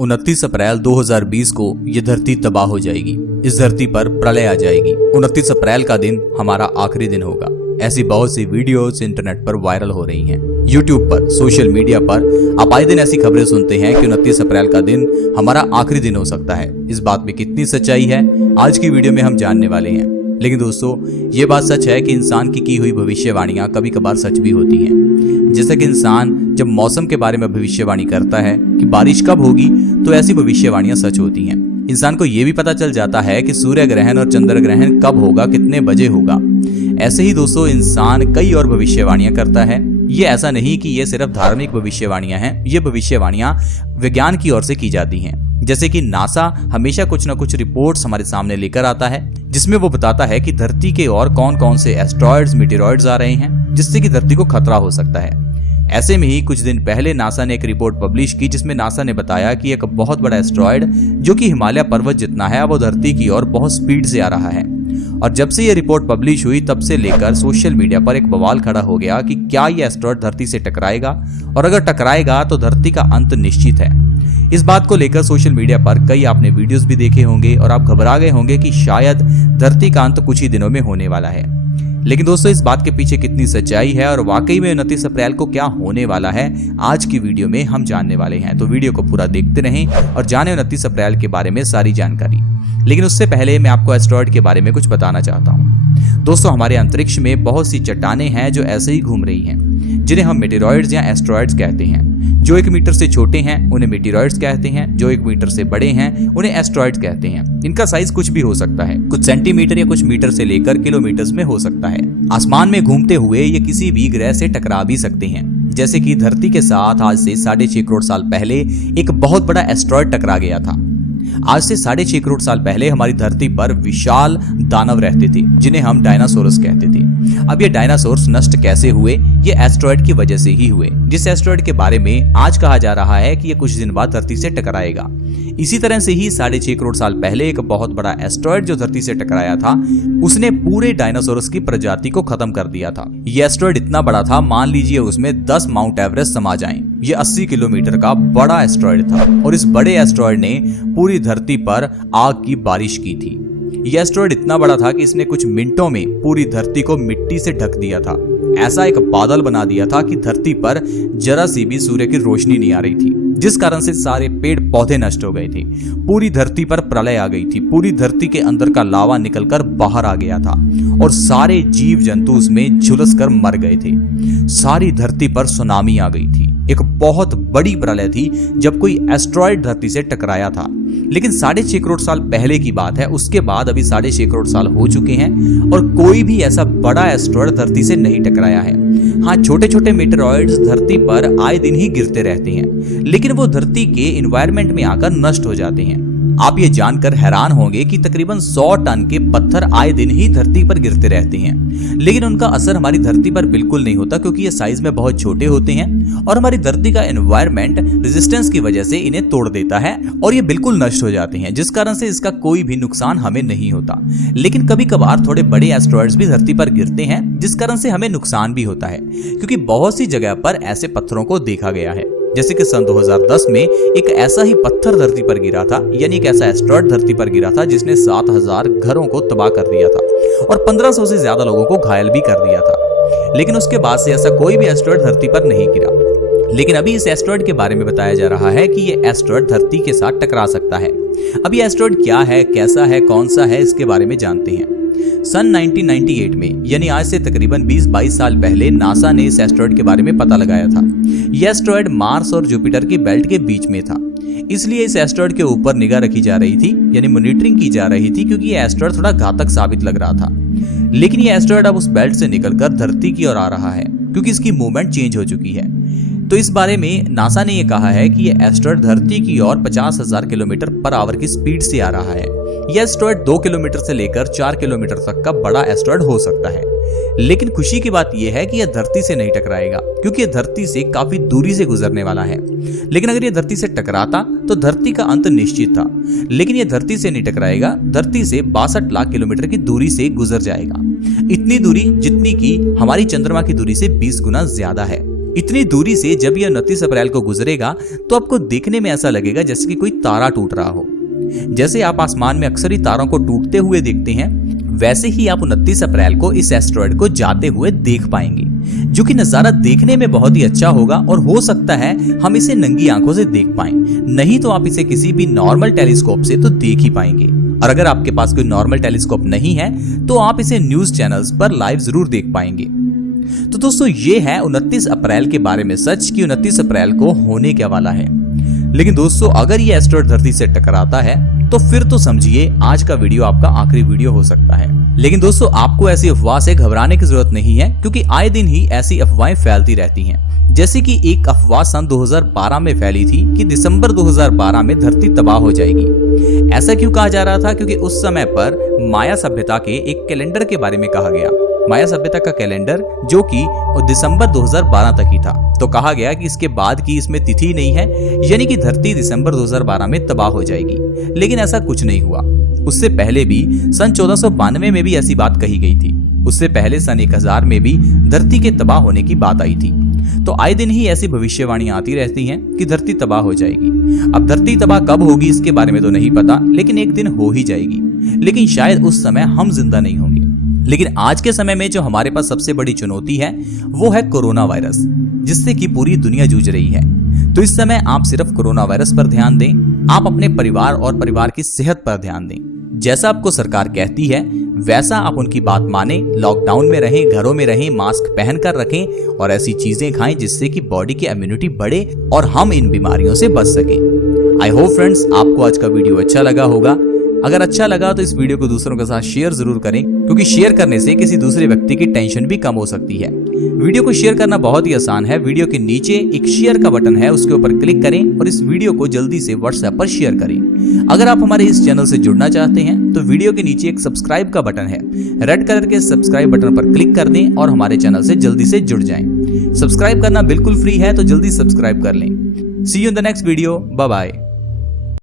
29 अप्रैल 2020 को ये धरती तबाह हो जाएगी। इस धरती पर प्रलय आ जाएगी। 29 अप्रैल का दिन हमारा आखिरी दिन होगा। ऐसी बहुत सी वीडियोस इंटरनेट पर वायरल हो रही हैं। यूट्यूब पर, सोशल मीडिया पर आप आए दिन ऐसी खबरें सुनते हैं कि 29 अप्रैल का दिन हमारा आखिरी दिन हो सकता है। इस बात में कितनी सच्चाई है आज की वीडियो में हम जानने वाले हैं। लेकिन दोस्तों, ये बात सच है कि इंसान की हुई भविष्यवाणियां कभी कभार सच भी होती हैं। जैसे कि इंसान जब मौसम के बारे में भविष्यवाणी करता है कि बारिश कब होगी, तो ऐसी भविष्यवाणियां सच होती हैं। इंसान को यह भी पता चल जाता है कि सूर्य ग्रहण और चंद्र ग्रहण कब होगा, कितने बजे होगा। ऐसे ही दोस्तों, इंसान कई और भविष्यवाणियां करता है। ये ऐसा नहीं कि ये सिर्फ धार्मिक भविष्यवाणियां हैं, ये भविष्यवाणियां विज्ञान की ओर से की जाती हैं। जैसे कि नासा हमेशा कुछ न कुछ रिपोर्ट्स हमारे सामने लेकर आता है, जिसमें वो बताता है कि धरती के और कौन कौन से एस्ट्रॉयड्स, मीटेरॉयड्स आ रहे हैं, जिससे कि धरती को खतरा हो सकता है। ऐसे में ही कुछ दिन पहले नासा ने एक रिपोर्ट पब्लिश की, जिसमें नासा ने बताया कि एक बहुत बड़ा एस्ट्रॉयड जो कि हिमालय पर्वत जितना है, वो धरती की ओर बहुत स्पीड से आ रहा है। और जब से ये रिपोर्ट पब्लिश हुई, तब से लेकर सोशल मीडिया पर एक बवाल खड़ा हो गया कि क्या ये एस्ट्रॉयड धरती से टकराएगा, और अगर टकराएगा तो धरती का अंत निश्चित है। इस बात को लेकर सोशल मीडिया पर कई आपने वीडियोस भी देखे होंगे और आप घबरा गए होंगे कि शायद धरती का अंत कुछ ही दिनों में होने वाला है। लेकिन दोस्तों, इस बात के पीछे कितनी सच्चाई है और वाकई में 29 अप्रैल को क्या होने वाला है, आज की वीडियो में हम जानने वाले हैं। तो वीडियो को पूरा देखते रहें और जानें 29 अप्रैल के बारे में सारी जानकारी। लेकिन उससे पहले मैं आपको एस्ट्रॉयड के बारे में कुछ बताना चाहता हूँ। दोस्तों, हमारे अंतरिक्ष में बहुत सी चट्टानें हैं जो ऐसे ही घूम रही हैं, जिन्हें हम मेटेरॉयड्स या एस्ट्रॉयड्स कहते हैं। जो 1 मीटर से छोटे हैं उन्हें मेटेरॉयड्स कहते हैं, जो 1 मीटर से बड़े हैं उन्हें एस्ट्रॉयड्स कहते हैं। इनका साइज कुछ भी हो सकता है, कुछ सेंटीमीटर या कुछ मीटर से लेकर किलोमीटर्स में हो सकता है। आसमान में घूमते हुए ये किसी भी ग्रह से टकरा भी सकते हैं। जैसे कि धरती के साथ आज से 6.5 करोड़ साल पहले एक बहुत बड़ा एस्ट्रॉयड टकरा गया था। आज से 6.5 करोड़ साल पहले हमारी धरती पर विशाल दानव रहते थे, जिन्हें हम डायनासोरस कहते थे। अब ये डायनासोरस नष्ट कैसे हुए? ये एस्ट्रॉयड की वजह से ही हुए, जिस एस्ट्रॉयड के बारे में आज कहा जा रहा है कि ये कुछ दिन बाद धरती से टकराएगा। इसी तरह से ही 6.5 करोड़ साल पहले एक बहुत बड़ा एस्ट्रॉयड जो धरती से टकराया था, उसने पूरे डायनासोरस की प्रजाति को खत्म कर दिया था। ये एस्ट्रॉयड इतना बड़ा था, मान लीजिए उसमें 10 माउंट एवरेस्ट समा जाएं। ये 80 किलोमीटर का बड़ा एस्ट्रॉयड था और इस बड़े एस्ट्रॉयड ने पूरी धरती पर आग की बारिश की थी। यह एस्ट्रॉयड इतना बड़ा था कि इसने कुछ मिनटों में पूरी धरती को मिट्टी से ढक दिया था। ऐसा एक बादल बना दिया था कि धरती पर जरा सी भी सूर्य की रोशनी नहीं आ रही थी, जिस कारण से सारे पेड़ पौधे नष्ट हो गए थे। पूरी धरती पर प्रलय आ गई थी। पूरी धरती के अंदर का लावा निकलकर बाहर आ गया था और सारे जीव जंतु उसमें झुलस कर मर गए थे। सारी धरती पर सुनामी आ गई थी। एक बहुत बड़ी प्रलय थी जब कोई एस्ट्रॉयड धरती से टकराया था। लेकिन 6.5 करोड़ साल पहले की बात है। उसके बाद अभी 6.5 करोड़ साल हो चुके हैं और कोई भी ऐसा बड़ा एस्ट्रॉयड धरती से नहीं टकराया है। हाँ, छोटे छोटे मेटेरॉयड्स धरती पर आए दिन ही गिरते रहते हैं, लेकिन वो धरती के एनवायरनमेंट में आकर नष्ट हो जाते हैं। आप ये जानकर हैरान होंगे कि तकरीबन 100 टन के पत्थर आए दिन ही धरती पर गिरते रहते हैं, लेकिन उनका असर हमारी धरती पर बिल्कुल नहीं होता, क्योंकि ये साइज में बहुत छोटे होते हैं और हमारी धरती का एनवायरनमेंट रेजिस्टेंस की वजह से इन्हें तोड़ देता है और ये बिल्कुल नष्ट हो जाते हैं, जिस कारण से इसका कोई भी नुकसान हमें नहीं होता। लेकिन कभी कभार थोड़े बड़े एस्ट्रॉयड्स भी धरती पर गिरते हैं, जिस कारण से हमें नुकसान भी होता है, क्योंकि बहुत सी जगह पर ऐसे पत्थरों को देखा गया है। जैसे कि सन 2010 में एक ऐसा ही पत्थर धरती पर गिरा था, यानी एक ऐसा एस्ट्रॉयड धरती पर गिरा था जिसने 7000 घरों को तबाह कर दिया था और 1500 से ज्यादा लोगों को घायल भी कर दिया था। लेकिन उसके बाद से ऐसा कोई भी एस्ट्रॉयड धरती पर नहीं गिरा। लेकिन अभी इस एस्ट्रॉयड के बारे में बताया जा रहा है कि ये एस्ट्रॉयड धरती के साथ टकरा सकता है। अब ये एस्ट्रॉयड क्या है, कैसा है, कौन सा है, इसके बारे में जानते हैं। सन 1998 में, यानी आज से तकरीबन 20-22 साल पहले, नासा ने इस एस्ट्रॉयड के बारे में पता लगाया था। यह एस्ट्रॉयड मार्स और जुपिटर की बेल्ट के बीच में था, इसलिए इस एस्ट्रॉयड के ऊपर निगाह रखी जा रही थी, यानी मॉनिटरिंग की जा रही थी, क्योंकि यह एस्ट्रॉयड थोड़ा घातक साबित लग रहा था। लेकिन यह एस्ट्रॉयड अब उस बेल्ट से निकलकर धरती की ओर आ रहा है, क्योंकि इसकी मूवमेंट चेंज हो चुकी है। तो इस बारे में नासा ने यह कहा है कि यह एस्ट्रॉयड धरती की ओर 50,000 किलोमीटर पर आवर की स्पीड से आ रहा है। यह एस्ट्रॉयड 2 किलोमीटर से लेकर 4 किलोमीटर तक का बड़ा एस्ट्रॉयड हो सकता है। लेकिन खुशी की बात यह है कि यह धरती से नहीं टकराएगा, क्योंकि यह धरती से काफी दूरी से गुजरने वाला है। लेकिन अगर यह धरती से टकराता तो धरती का अंत निश्चित था। लेकिन यह धरती से नहीं टकराएगा, धरती से 62 लाख किलोमीटर की दूरी से गुजर जाएगा। इतनी दूरी जितनी की हमारी चंद्रमा की दूरी से 20 गुना ज्यादा है। इतनी दूरी से जब यह 29 अप्रैल को गुजरेगा तो आपको देखने में ऐसा लगेगा जैसे कि कोई तारा टूट रहा हो। जैसे आप आसमान में अक्सर ही तारों को टूटते हुए देखते हैं, वैसे ही आप 29 अप्रैल को इस एस्टेरॉयड को जाते हुए देख पाएंगे, जो कि नजारा देखने में बहुत ही अच्छा होगा और हो सकता है हम इसे नंगी आंखों से देख पाएं, नहीं तो आप इसे किसी भी नॉर्मल टेलीस्कोप से तो देख ही पाएंगे। और अगर आपके पास कोई नॉर्मल टेलीस्कोप नहीं है तो आप इसे न्यूज चैनल्स पर लाइव जरूर देख पाएंगे। तो दोस्तों ये है 29 अप्रैल के बारे में सच कि 29 अप्रैल को होने क्या वाला है। लेकिन दोस्तों अगर ये एस्टेरॉयड धरती से टकराता है तो फिर तो समझिए आज का वीडियो आपका आखिरी वीडियो हो सकता है। लेकिन दोस्तों आपको ऐसी अफवाह से घबराने की जरूरत नहीं है, क्योंकि आए दिन ही ऐसी अफवाहें फैलती रहती हैं। जैसे कि एक अफवाह सन 2012 में फैली थी कि दिसंबर 2012 में धरती तबाह हो जाएगी। ऐसा क्यों कहा जा रहा था? क्योंकि उस समय पर माया सभ्यता के एक कैलेंडर के बारे में कहा गया। माया सभ्यता का कैलेंडर जो कि दिसंबर 2012 तक ही था, तो कहा गया कि इसके बाद की इसमें तिथि नहीं है, यानी कि धरती दिसंबर 2012 में तबाह हो जाएगी। लेकिन ऐसा कुछ नहीं हुआ। उससे पहले भी सन 1492 में भी ऐसी बात कही गई थी। उससे पहले सन 1000 में भी धरती के तबाह होने की बात आई थी। तो आए दिन ही ऐसी भविष्यवाणियां आती रहती हैं कि धरती तबाह हो जाएगी। अब धरती तबाह कब होगी इसके बारे में तो नहीं पता, लेकिन एक दिन हो ही जाएगी। लेकिन शायद उस समय हम जिंदा नहीं होंगे। लेकिन आज के समय में जो हमारे पास सबसे बड़ी चुनौती है वो है कोरोना वायरस, जिससे कि पूरी दुनिया जूझ रही है। तो इस समय आप सिर्फ कोरोना वायरस पर ध्यान दें, आप अपने परिवार और परिवार की सेहत पर ध्यान दें। जैसा आपको सरकार कहती है वैसा आप उनकी बात माने, लॉकडाउन में रहें, घरों में रहें, मास्क पहन कर रखें और ऐसी चीजें खाएं जिससे कि बॉडी की इम्यूनिटी बढ़े और हम इन बीमारियों से बच सकें। आई होप फ्रेंड्स आपको आज का वीडियो अच्छा लगा होगा। अगर अच्छा लगा तो इस वीडियो को दूसरों के साथ शेयर जरूर करें, क्योंकि शेयर करने से किसी दूसरे व्यक्ति की टेंशन भी कम हो सकती है। वीडियो को शेयर करना बहुत ही आसान है। वीडियो के नीचे एक शेयर का बटन है, उसके ऊपर क्लिक करें और इस वीडियो को जल्दी से व्हाट्सएप पर शेयर करें। अगर आप हमारे इस चैनल से जुड़ना चाहते हैं तो वीडियो के नीचे एक सब्सक्राइब का बटन है, रेड कलर के सब्सक्राइब बटन पर क्लिक कर दें और हमारे चैनल से जल्दी से जुड़ जाएं। सब्सक्राइब करना बिल्कुल फ्री है, तो जल्दी सब्सक्राइब कर लें। See you in the next video. Bye bye.